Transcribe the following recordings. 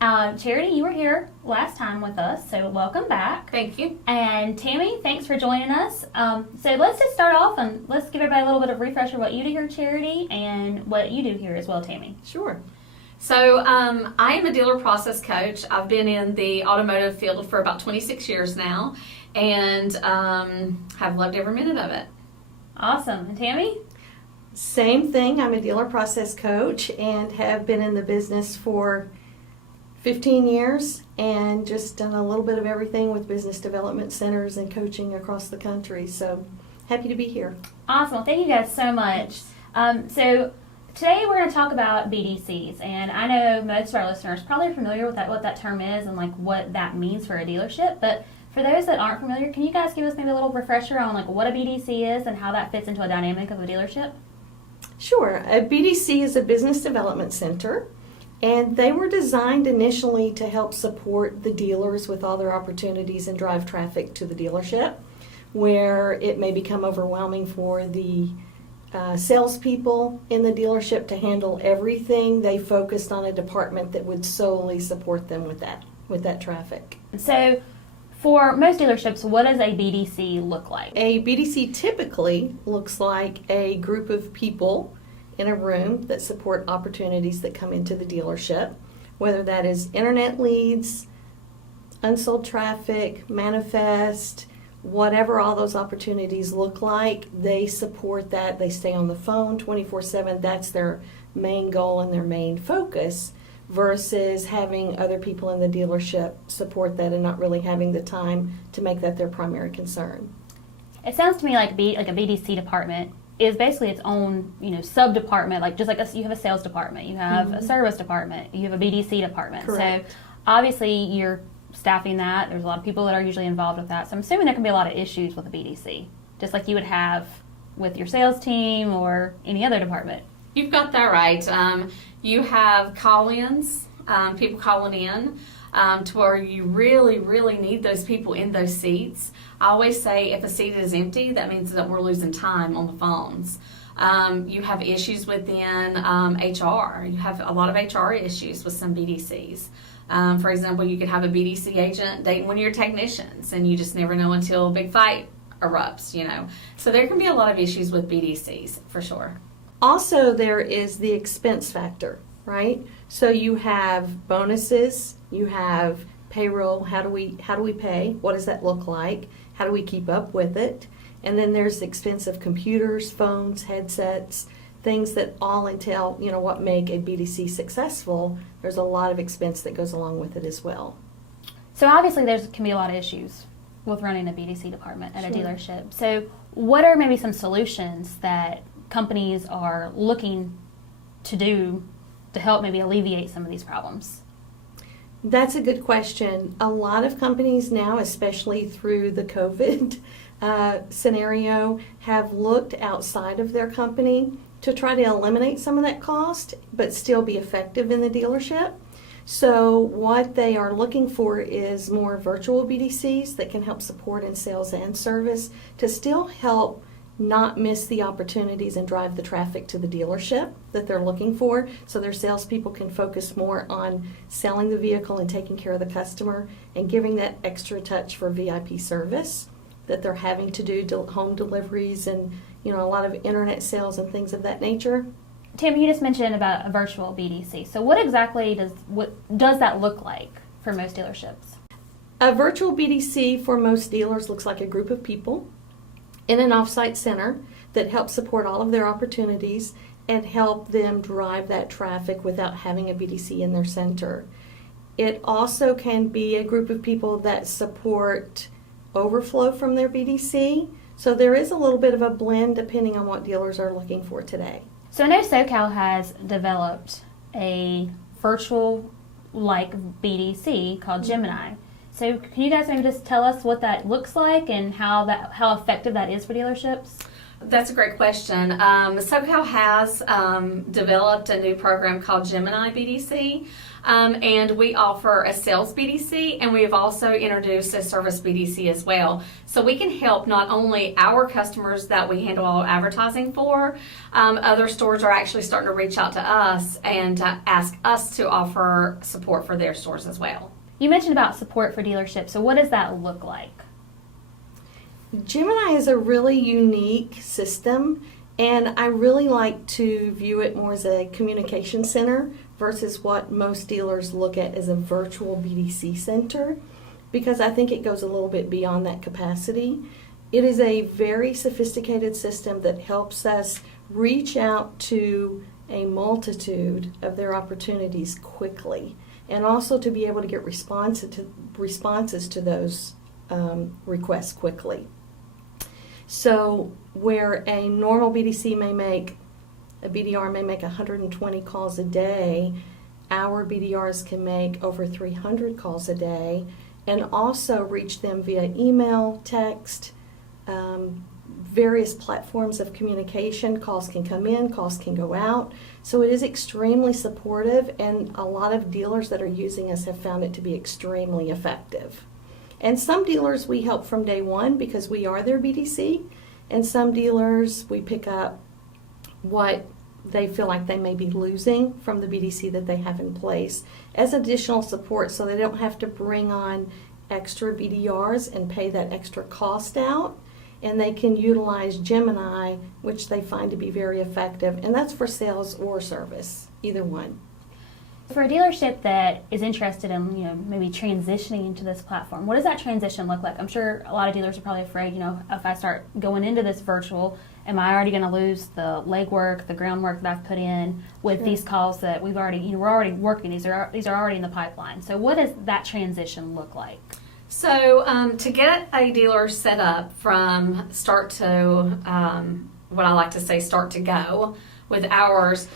Charity, you were here last time with us, so welcome back. Thank you. And Tammie, thanks for joining us. So let's just start off and let's give everybody a little bit of refresher what you do here at Charity and what you do here as well, Tammie. Sure. So I am a dealer process coach. I've been in the automotive field for about 26 years now and have loved every minute of it. Awesome. And Tammie? Same thing. I'm a dealer process coach and have been in the business for 15 years and just done a little bit of everything with business development centers and coaching across the country. So happy to be here. Awesome. Thank you guys so much. So today we're going to talk about BDCs, and I know most of our listeners probably are familiar with what that term is and like what that means for a dealership. But for those that aren't familiar, can you guys give us maybe a little refresher on like what a BDC is and how that fits into a dynamic of a dealership? Sure. A BDC is a business development center. And they were designed initially to help support the dealers with all their opportunities and drive traffic to the dealership, where it may become overwhelming for the salespeople in the dealership to handle everything. They focused on a department that would solely support them with that traffic. So for most dealerships, what does a BDC look like? A BDC typically looks like a group of people in a room that support opportunities that come into the dealership, whether that is internet leads, unsold traffic, manifest, whatever all those opportunities look like, they support that. They stay on the phone 24/7. That's their main goal and their main focus, versus having other people in the dealership support that and not really having the time to make that their primary concern. It sounds to me like a BDC department is basically its own, sub-department, like just like you have a sales department, you have a service department, you have a BDC department. Correct. So obviously you're staffing that. There's a lot of people that are usually involved with that. So I'm assuming there can be a lot of issues with a BDC, just like you would have with your sales team or any other department. You've got that right. You have call-ins, people calling in, to where you really, really need those people in those seats. I always say if a seat is empty, that means that we're losing time on the phones. You have issues within HR. You have a lot of HR issues with some BDCs. For example, you could have a BDC agent dating one of your technicians, and you just never know until a big fight erupts, So there can be a lot of issues with BDCs, for sure. Also, there is the expense factor, right? So you have bonuses, you have payroll. How do we pay? What does that look like? How do we keep up with it? And then there's the expense of computers, phones, headsets, things that all entail, what make a BDC successful. There's a lot of expense that goes along with it as well. So obviously there can be a lot of issues with running a BDC department at a Sure. dealership. So what are maybe some solutions that companies are looking to do to help maybe alleviate some of these problems? That's a good question. A lot of companies now, especially through the COVID scenario, have looked outside of their company to try to eliminate some of that cost, but still be effective in the dealership. So what they are looking for is more virtual BDCs that can help support in sales and service to still help not miss the opportunities and drive the traffic to the dealership that they're looking for, so their salespeople can focus more on selling the vehicle and taking care of the customer and giving that extra touch for VIP service that they're having to do home deliveries and a lot of internet sales and things of that nature. Tammie, you just mentioned about a virtual BDC. So what exactly does that look like for most dealerships? A virtual BDC for most dealers looks like a group of people in an off-site center that help support all of their opportunities and help them drive that traffic without having a BDC in their center. It also can be a group of people that support overflow from their BDC. So there is a little bit of a blend depending on what dealers are looking for today. So I know SoCal has developed a virtual-like BDC called Gemini. So can you guys maybe just tell us what that looks like and how effective that is for dealerships? That's a great question. SoCal has developed a new program called Gemini BDC. And we offer a sales BDC, and we have also introduced a service BDC as well. So we can help not only our customers that we handle all advertising for, other stores are actually starting to reach out to us and ask us to offer support for their stores as well. You mentioned about support for dealerships, so what does that look like? Gemini is a really unique system, and I really like to view it more as a communication center versus what most dealers look at as a virtual BDC center, because I think it goes a little bit beyond that capacity. It is a very sophisticated system that helps us reach out to a multitude of their opportunities quickly, and also to be able to get responses to those requests quickly. So where a normal BDR may make 120 calls a day, our BDRs can make over 300 calls a day, and also reach them via email, text, various platforms of communication. Calls can come in, calls can go out. So it is extremely supportive, and a lot of dealers that are using us have found it to be extremely effective. And some dealers we help from day one because we are their BDC, and some dealers we pick up what they feel like they may be losing from the BDC that they have in place as additional support, so they don't have to bring on extra BDRs and pay that extra cost out, and they can utilize Gemini, which they find to be very effective, and that's for sales or service, either one. For a dealership that is interested in, maybe transitioning into this platform, what does that transition look like? I'm sure a lot of dealers are probably afraid, if I start going into this virtual, am I already going to lose the legwork, the groundwork that I've put in with these calls that we're already working. These are already in the pipeline. So what does that transition look like? So to get a dealer set up from start to, what I like to say, start to go with ours,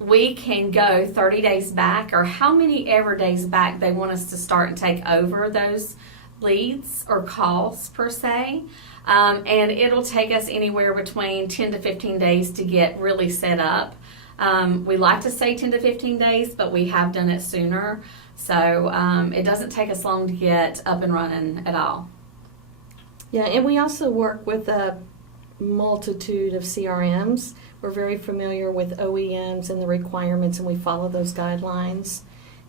we can go 30 days back, or how many ever days back they want us to start and take over those leads or calls per se. And it'll take us anywhere between 10 to 15 days to get really set up. We like to say 10 to 15 days, but we have done it sooner. So it doesn't take us long to get up and running at all. Yeah, and we also work with a multitude of CRMs. We're very familiar with OEMs and the requirements, and we follow those guidelines.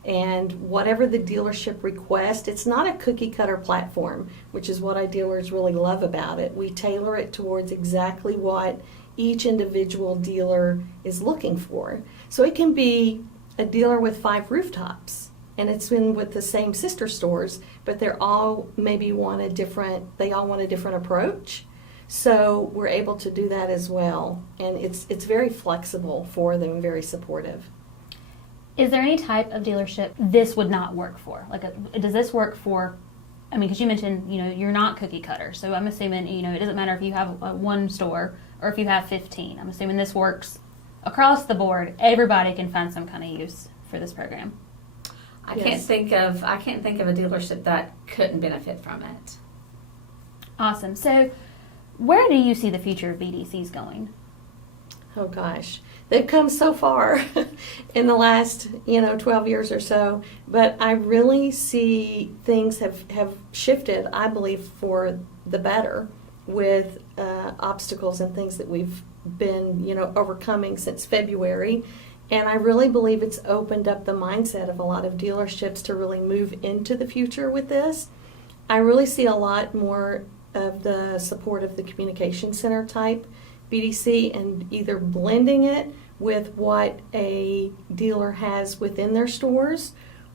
And whatever the dealership requests, it's not a cookie cutter platform, which is what our dealers really love about it. We tailor it towards exactly what each individual dealer is looking for. So it can be a dealer with 5 rooftops, and it's been with the same sister stores, but they're all they all want a different approach. So we're able to do that as well, and it's very flexible for them and very supportive. Is there any type of dealership this would not work for? Does this work for, because you mentioned, you're not cookie cutter, so I'm assuming, it doesn't matter if you have one store or if you have 15. I'm assuming this works across the board. Everybody can find some kind of use for this program. I can't think of a dealership that couldn't benefit from it. Awesome. So where do you see the future of BDCs going? Oh gosh, they've come so far in the last 12 years or so, but I really see things have shifted, I believe, for the better with obstacles and things that we've been overcoming since February. And I really believe it's opened up the mindset of a lot of dealerships to really move into the future with this. I really see a lot more of the support of the communication center type BDC, and either blending it with what a dealer has within their stores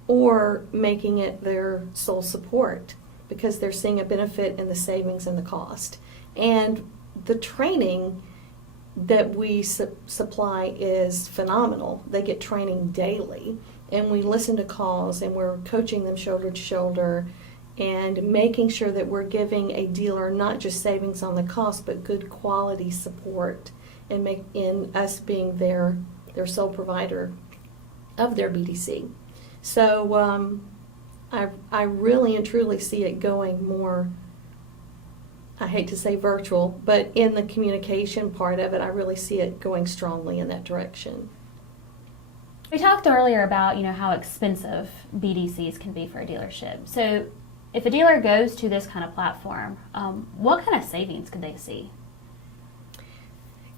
or making it their sole support, because they're seeing a benefit in the savings and the cost. And the training that we supply is phenomenal. They get training daily, and we listen to calls, and we're coaching them shoulder to shoulder and making sure that we're giving a dealer not just savings on the cost, but good quality support, and in us being their sole provider of their BDC. So I really and truly see it going more, I hate to say virtual, but in the communication part of it, I really see it going strongly in that direction. We talked earlier about, how expensive BDCs can be for a dealership. So if a dealer goes to this kind of platform, what kind of savings could they see?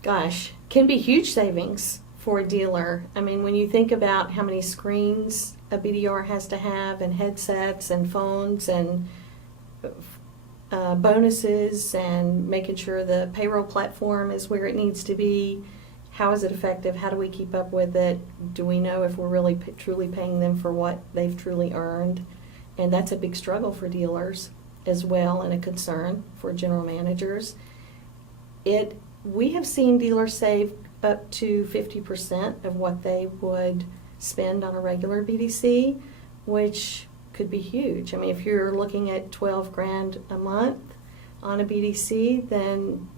Gosh, can be huge savings for a dealer. I mean, when you think about how many screens a BDR has to have, and headsets and phones and bonuses, and making sure the payroll platform is where it needs to be, how is it effective? How do we keep up with it? Do we know if we're really truly paying them for what they've truly earned? And that's a big struggle for dealers as well, and a concern for general managers. We have seen dealers save up to 50% of what they would spend on a regular BDC, which could be huge. I mean, if you're looking at $12,000 a month on a BDC, then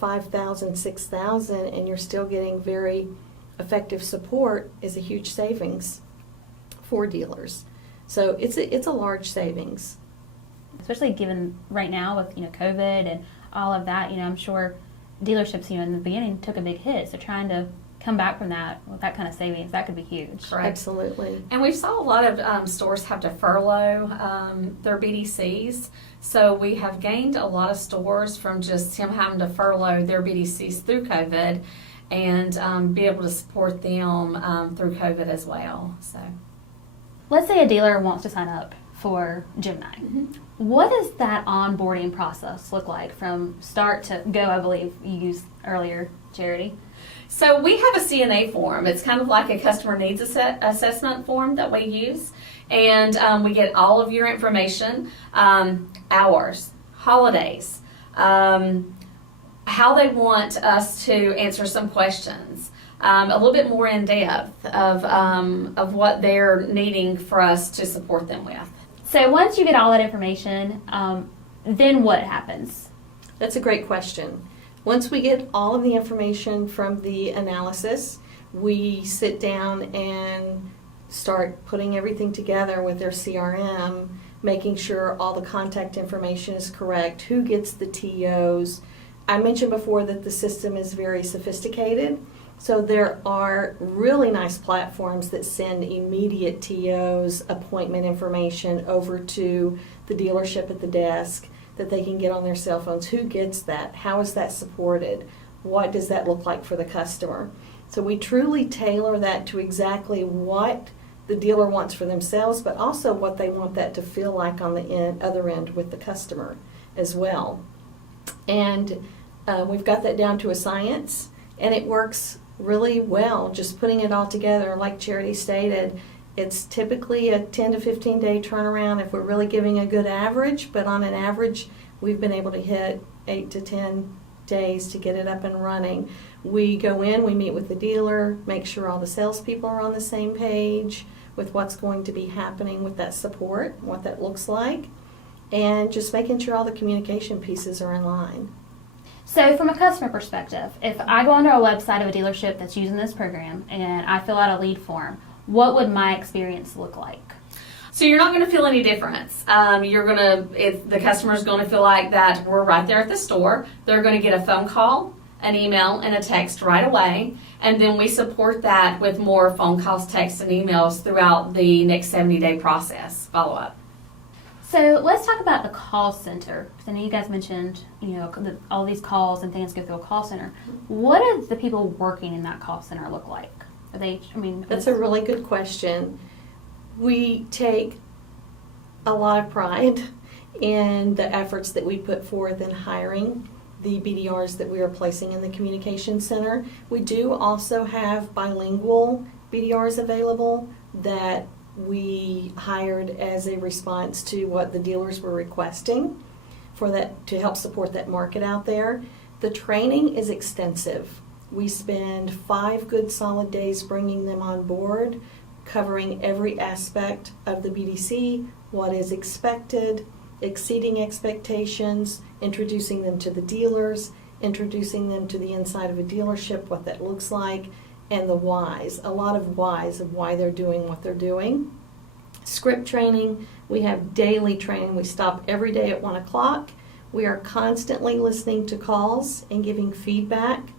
$5,000, $6,000, and you're still getting very effective support is a huge savings for dealers. So it's a large savings. Especially given right now with COVID and all of that, I'm sure dealerships in the beginning took a big hit. So trying to come back from that with that kind of savings, that could be huge. Correct. Absolutely. And we saw a lot of stores have to furlough their BDCs. So we have gained a lot of stores from just him having to furlough their BDCs through COVID, and be able to support them through COVID as well. So, let's say a dealer wants to sign up for Gemini. Mm-hmm. What does that onboarding process look like from start to go? I believe you used earlier, Charity. So we have a CNA form. It's kind of like a customer needs assessment form that we use. And we get all of your information, hours, holidays, how they want us to answer some questions, a little bit more in depth of what they're needing for us to support them with. So once you get all that information, then what happens? That's a great question. Once we get all of the information from the analysis, we sit down and start putting everything together with their CRM, making sure all the contact information is correct, who gets the TOs. I mentioned before that the system is very sophisticated, so there are really nice platforms that send immediate TOs, appointment information over to the dealership at the desk that they can get on their cell phones. Who gets that? How is that supported? What does that look like for the customer? So we truly tailor that to exactly what the dealer wants for themselves, but also what they want that to feel like on the other end with the customer as well. And we've got that down to a science, and it works really well. Just putting it all together, like Charity stated, it's typically a 10 to 15 day turnaround if we're really giving a good average, but on an average, we've been able to hit 8 to 10 days to get it up and running. We go in, we meet with the dealer, make sure all the salespeople are on the same page with what's going to be happening with that support, what that looks like, and just making sure all the communication pieces are in line. So from a customer perspective, if I go onto a website of a dealership that's using this program and I fill out a lead form, what would my experience look like? So you're not going to feel any difference. If the customer's going to feel like that we're right there at the store, they're going to get a phone call, an email, and a text right away. And then we support that with more phone calls, texts, and emails throughout the next 70-day process follow-up. So let's talk about the call center. Because I know you guys mentioned, all these calls and things go through a call center. What do the people working in that call center look like? That's a really good question. We take a lot of pride in the efforts that we put forth in hiring the BDRs that we are placing in the communication center. We do also have bilingual BDRs available that we hired as a response to what the dealers were requesting for that, to help support that market out there. The training is extensive. We spend 5 good solid days bringing them on board, covering every aspect of the BDC, what is expected, exceeding expectations, introducing them to the dealers, introducing them to the inside of a dealership, what that looks like, and the whys, a lot of whys of why they're doing what they're doing. Script training, we have daily training. We stop every day at 1 o'clock. We are constantly listening to calls and giving feedback,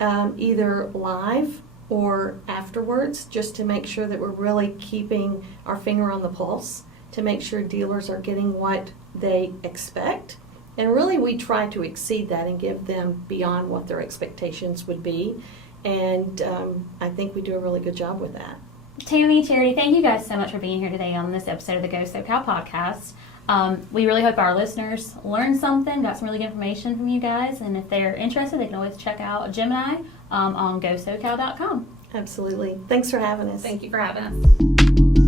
either live or afterwards, just to make sure that we're really keeping our finger on the pulse, to make sure dealers are getting what they expect. And really, we try to exceed that and give them beyond what their expectations would be. And I think we do a really good job with that. Tammie, Charity, thank you guys so much for being here today on this episode of the Go Sokal Podcast. We really hope our listeners learned something, got some really good information from you guys, and if they're interested, they can always check out Gemini on GoSokal.com. Absolutely. Thanks for having us. Thank you for having us.